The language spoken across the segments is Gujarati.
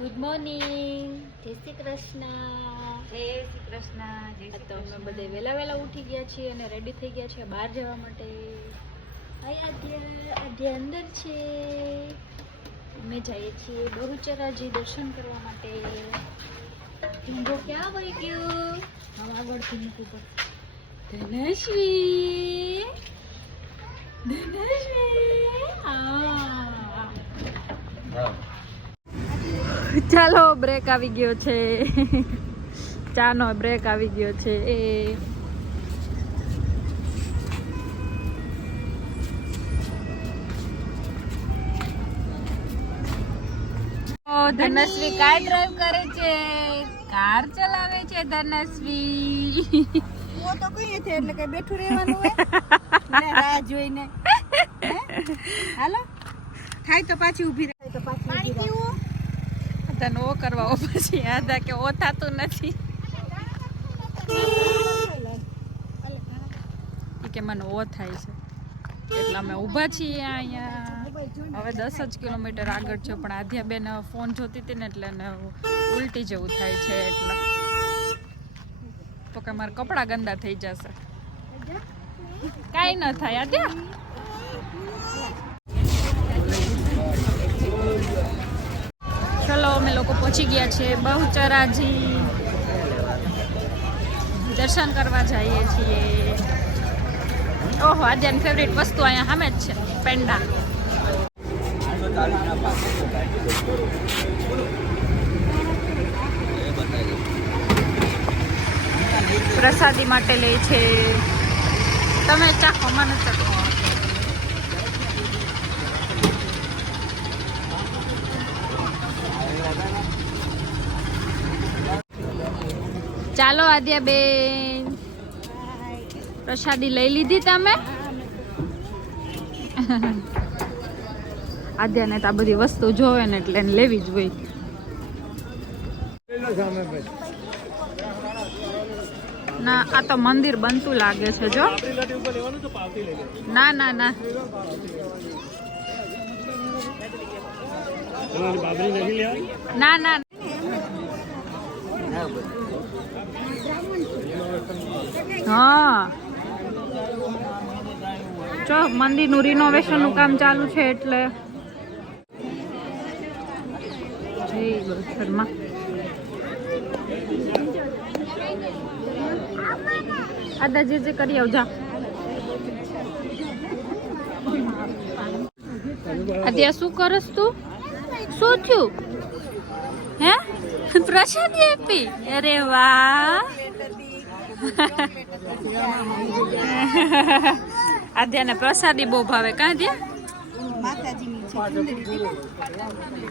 ગુડ મોર્નિંગ, જય શ્રી કૃષ્ણ. જય શ્રી કૃષ્ણ. જય શ્રી તો અમે કૃષ્ણ. બધે વહેલા ઉઠી ગયા છીએ અને રેડી થઈ ગયા છે બહાર જવા માટે. આદ્ય અંદર છે. અમે જઈએ છીએ બહુચરાજી દર્શન કરવા માટે. ઢીંગો ક્યાં વહી ગયો? આમ આગળથી મૂકવું પડે. ધનશ્રી, ચાલો બ્રેક આવી ગયો છે. ચાનો બ્રેક આવી ગયો છે. ધનશ્રી કાર ડ્રાઈવ કરે છે, કાર ચલાવે છે ધનશ્રી. હું તો કહીએ છે એટલે કઈ બેઠું રહેવાનું હોય ને રાહ જોઈને. હાલો થાય તો પાછી ઊભી રહે તો પાછી પાણી પીવું. તને ઓ કરવા પછી આધા કે ઓ થાતું નથી કે મને ઓ થાય છે એટલે અમે ઊભા છીએ અહીંયા. હવે 10 જ કિલોમીટર આગળ છે પણ આધ્યા બેન ફોન જોતી હતી ને એટલે એને ઉલટી જેવું થાય છે એટલે તો કે મારા કપડાં ગંદા થઈ જશે. કાંઈ ન થાય આધ્યા. ચલો અમે લોકો પહોંચી ગયા છીએ બહુચરાજી. દર્શન કરવા જઈએ છીએ. ઓહો, આદ્યાની ફેવરિટ વસ્તુ અહીંયા સામે જ છે, પેંડા. પ્રસાદી માટે લે છે. તમે ચાખો, મને ચાખો. ચાલો આદ્યા બેન, પ્રસાદી લઈ લીધી તમે? આદ્યાને તો આ બધી વસ્તુ જોવે ને એટલે એને લેવી જ હોય. ના, આ તો મંદિર બનતું લાગે છે. જો ના ના ના ના ના હા, જો મંદિરનું રિનોવેશન નું કામ ચાલુ છે એટલે જય ગોઠરમાં. આદા જે કરી આવજા. આદ્યા શું કરસ તું? શું થયું હે? પ્રસાદી આપી? અરે વાહ. આદ્યાને પ્રસાદી બહુ ભાવે. કાં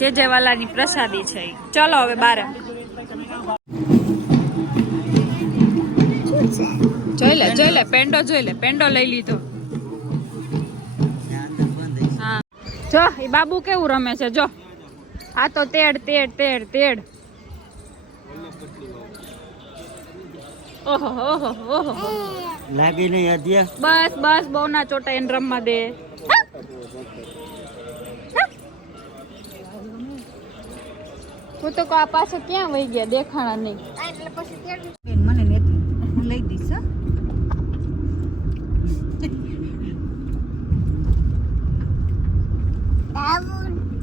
જે જેવાલાની પ્રસાદી છે. ચલો હવે બાર જોઈ લે પેંડો જોઈ લે. પેંડો લઈ લીધો. હા, જો એ બાબુ કેવું રમે છે. જો આ તો તેડ તેડ તેડ તેડ. ઓહો ઓહો ઓહો, લાગી નહીં આદ્યા. બસ બસ, બહુ ના ચોટા એને રમવા દે. હું તો આ પાસે ક્યાં વહી ગયા, દેખાણા નહીં. મને નથી, હું લઈ દઈશ.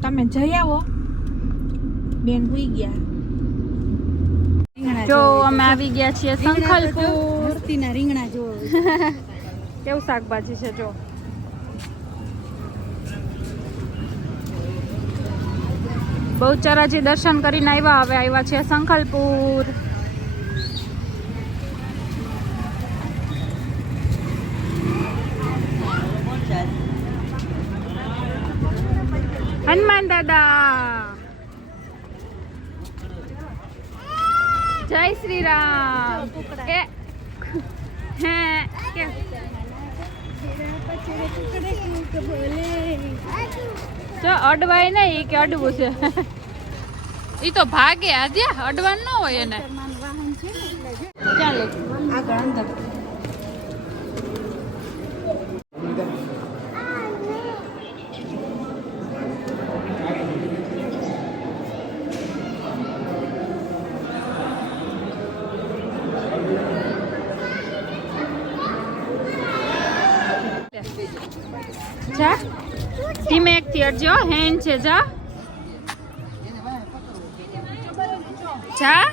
તમે જઈ આવો. બેન હોઈ ગયા. જો અમે આવી ગયા છીએ સંખલપુર. મસ્તીના રીંગણા જો. કેવું શાકભાજી છે જો. બહુચરાજી દર્શન કરીને આવ્યા. હવે આવ્યા છે સંખલપુર. હનુમાન દાદા, જય શ્રી રામ. એ હે કે જો અડવાય નહીં કે અડવું છે. ઈ તો ભાગે આદ્યા, અડવાનું ન હોય એને. ચાલે આગળ અંદર. આગળથી હટજો, હેન્ડ છે. જા જા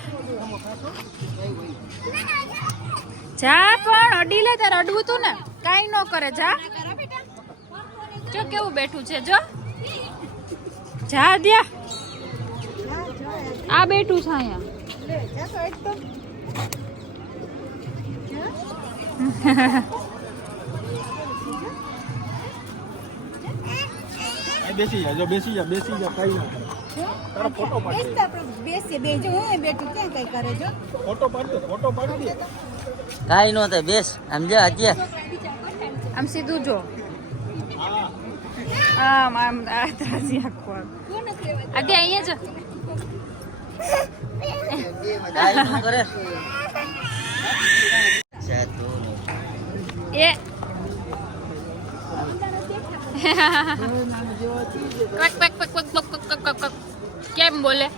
જા, પણ અડી લે. તારે અડવું તું ને, કાઈ ન કરે. જા જો કેવું બેઠું છે. જો જા દ્યા, આ બેઠું છે અહીંયા. બેસી જા, જો બેસી જા, બેસી જા, કઈ ના તારો ફોટો પાડ દે. બેસી બેજો, હું બેઠું ક્યાં કઈ કરે જો. ફોટો પાડ દે, ફોટો પાડ દે. કાઈ નો થાય, બેસ આમ જા. હજી આમ સીધું જો, આમ આમ આ ત્રાસી આખો. આજે અહીંયા જ કાઈ નો કરે. જાતું એ કેમ બોલે?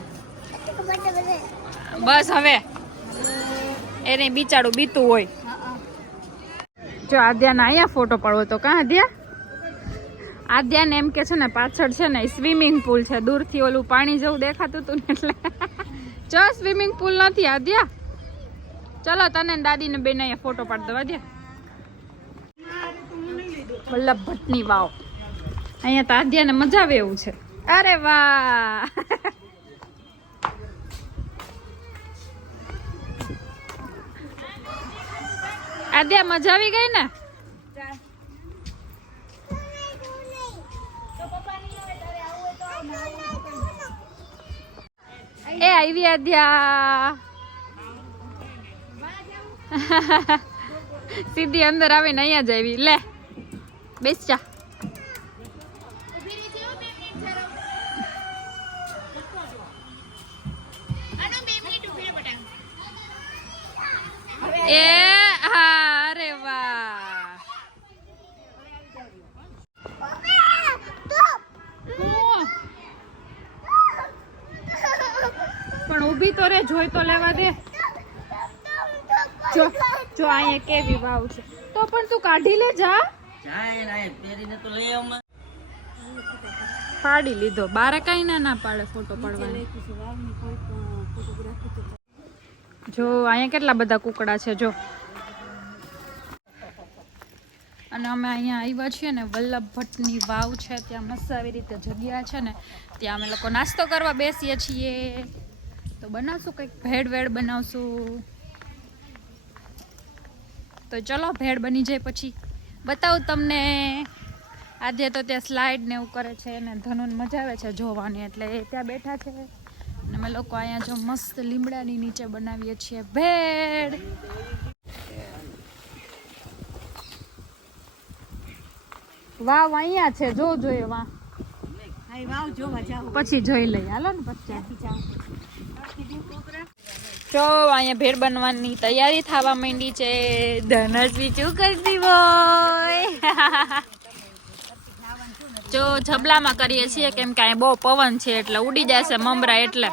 બસ હવે એને બિચારું બીતું હોય. જો આદ્યાને અહીંયા ફોટો પાડવો તો કાં આદ્યા? આદ્યાને એમ કે છે ને પાછળ છે ને સ્વિમિંગ પુલ છે, દૂરથી ઓલું પાણી જેવું દેખાતું હતું ને એટલે. જો સ્વિમિંગ પુલ નથી આદ્યા. ચલો તને દાદીને બેન અહીંયા ફોટો પાડી દો. આદ્યા વલ્લભ ભટ્ટની વાવ, અહીંયા તો આદ્યાને મજા આવે એવું છે. અરે વાહ, આદ્યા મજા આવી ગઈ ને? એ આવી આદ્યા. સીધી અંદર આવીને અહીંયા જ આવી. લે બેસ જા. એ હા, અરે વાહ. પણ ઊભી તો રે, જોઈ તો લેવા દે. જો જો અહીંયા કેવી વાવ છે. તો પણ તું કાઢી લે. જા જાય ના પહેરીને તો લઈ આવ. પાડી લીધો. બારે કઈ ના પાડે ફોટો પાડવાની. જો અહીંયા કેટલા બધા કુકડા છે જો. અને અમે અહીંયા આવ્યા છીએ ને વલ્લભ ભટ્ટની વાવ છે, ત્યાં મસ્ત આવી રીતે જગ્યા છે ને, ત્યાં અમે લોકો નાસ્તો કરવા બેસીએ છીએ. તો બનાવશું કંઈક, ભેળ વેળ બનાવશું. તો ચલો ભેળ બની જાય પછી બતાવું તમને. આજે તો ત્યાં સ્લાઇડ ને એવું કરે છે ને ધનુન મજા આવે છે જોવાની, એટલે એ ત્યાં બેઠા છે. અને અમે લોકો અહીંયા જો મસ્ત લીમડાની નીચે બનાવીએ છીએ ભેળ. વાવ અહીંયા છે, જો જોઈએ વાહ. વાવ જોવા જાવ પછી જોઈ લઈએ. હાલો ને પછી જો અહીંયા ભેળ બનવાની તૈયારી થવા માંડી છે. ધનશ્રી શું કરતી હોય? જો જબલામાં કરીએ છીએ કેમ કે અહીંયા બહુ પવન છે એટલે ઉડી જશે મમરા. એટલે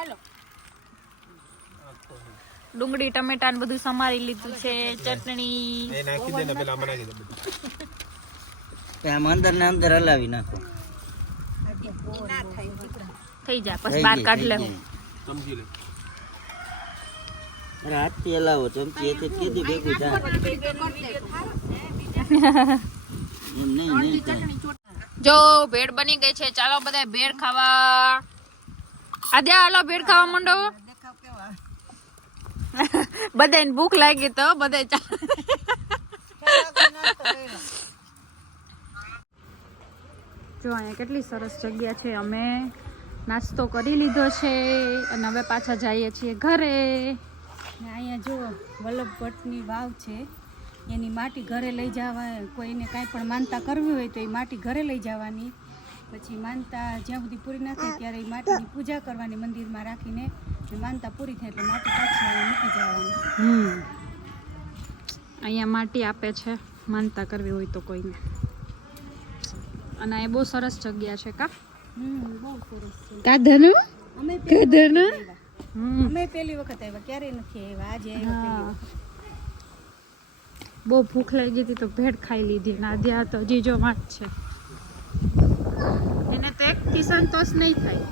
ડુંગળી ટમેટા ને બધું સમારી લીધું છે, ચટણી. આમ અંદર ને અંદર હલાવી નાખો, થઈ જાય પછી બહાર કાઢ લે. હાથથી હલાવો, ચમચી એથી કીધી ભેગું થાય. એમ નહીં થાય. જો ભેળ બની ગઈ છે, ચાલો બધા ભેળ ખાવા. આદ્યા હાલો ભેળ ખાવા માંડો. બધાને ભૂખ લાગી તો બધા જો અહીંયા કેટલી સરસ જગ્યા છે. અમે નાસ્તો કરી લીધો છે અને હવે પાછા જઈએ છીએ ઘરે. અહીંયા જો વલ્લભ ભટ્ટની વાવ છે, એની માટી ઘરે લઈ જવા. કોઈને કાંઈ પણ માનતા કરવી હોય તો એ માટી ઘરે લઈ જવાની. પછી માનતા જ્યાં સુધી પૂરી ના થાય ત્યારે એ માટીની પૂજા કરવાની મંદિરમાં રાખીને. માનતા પૂરી થાય એટલે માટી પાછી મૂકી જવાની. અહીંયા માટી આપે છે માનતા કરવી હોય તો કોઈને. અને એ બહુ સરસ જગ્યા છે કા? બહુ સરસ છે. કાધન અમે કાધન અમે પહેલી વખત આવ્યા, ક્યારેય નથી આવ્યા, આજે આવ્યા પહેલી વખત. બહુ ભૂખ લાગી હતી તો ભેળ ખાઈ લીધી. નાદ્યા તો હજી જો માં જ છે. એને તો એકથી સંતોષ નહીં થાય.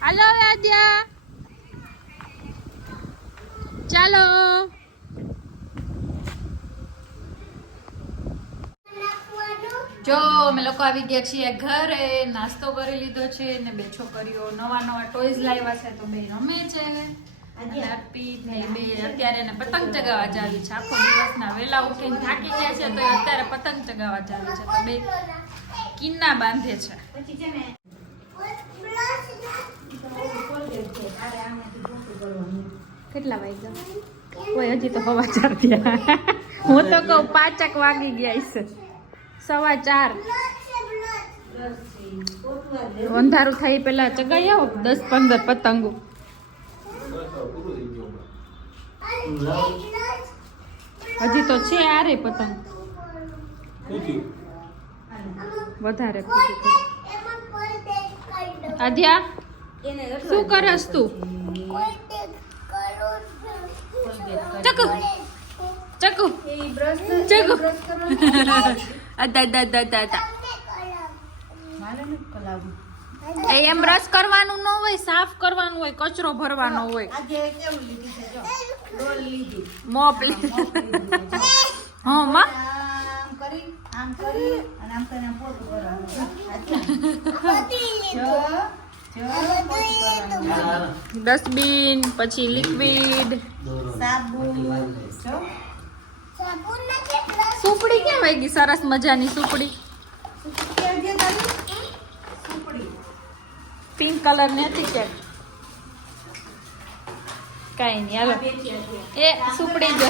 હાલો હવે આદ્યા, ચાલો. જો અમે લોકો આવી ગયા છીએ ઘરે, નાસ્તો કરી લીધો છે ને બે છોકરીઓ નવા નવા ટોયઝ લાવ્યા છે તો બે રમે છે. અને અર્પિત ને બે અત્યારે એને પતંગ ચગાવવા જાવી છે. આખો દિવસના વેલા ઉઠીને થાકી ગયા છે તો એ અત્યારે પતંગ ચગાવવા જાવી છે તો બે કિન્ના બાંધે છે. કેટલા વાગ્યા? કોઈ હજી તો 4:15 થયા. હું તો કહું 5 વાગી ગયા છે. 4:15. અંધારું થઈ પેલા ચગાઈ આવો 10-15 પતંગો. હજી તો છે આરે પતંગ વધારે. આદ્યા શું કરસ તું? ચકુ ચકુ ચકુ એમ બ્રશ કરવાનું ન હોય, સાફ કરવાનું હોય, કચરો ભરવાનો હોય. મોપ હા માં ડસ્ટબિન, પછી લિક્વિડ, સુપડી ક્યાં વહી ગઈ? સરસ મજાની સુપડી પિંક કલર ની હતી કે કઈ નઈ. હાલો એ સુપડી જો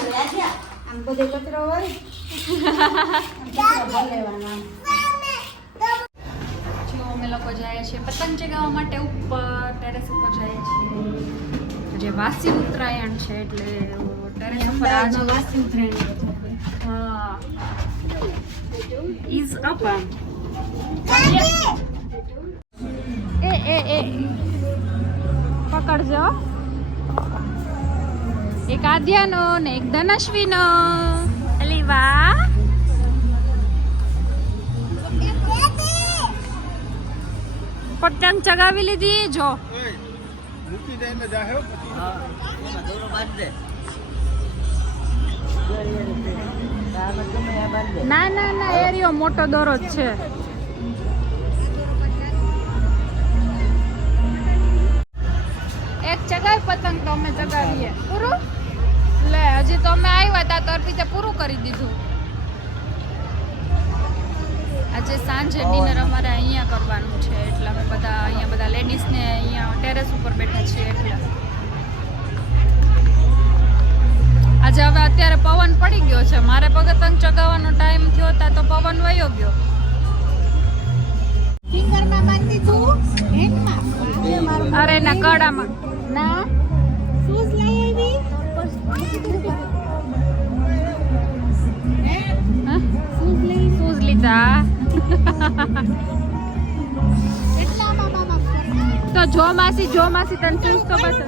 અમે લોકો જાય છે પતંગ ચગાવવા માટે ઉપર ટેરેસ ઉપર જાય છીએ. જે વાસી ઉત્તરાયણ છે એટલે ટેરેસ ઉપર આજે વાસી ઉત્તરાયણ. હા ઇઝ અપ. એ પકડજો. એક આદ્યાનો ને એક ધનશ્વીનો. અલી વાહ. પતંગ ચગાવી લીધી. જો મૂકી દે ને જાહે પછી ના ના ના એરિયો મોટો દોરો જ છે. એક ચગાવી પતંગ તો અમે ચગાવીએ. પૂરું લે હજી તો અમે આવ્યા તા તો અર્પિતે પૂરું કરી દીધું. આજે સાંજે ડિનર અમારે અહીંયા કરવાનું છે એટલે અમે બધા અહીંયા બધા લેડીઝ ને અહીંયા ટેરેસ ઉપર બેઠા છીએ. એટલે આજે હવે અત્યારે પવન પડી ગયો છે. મારે પતંગ ચગાવવાનો ટાઈમ થયો તા તો પવન વયો ગયો. અરે ના કડામાં ના શૂઝ લીધા. તો જો માસી તને શૂઝ તો બસ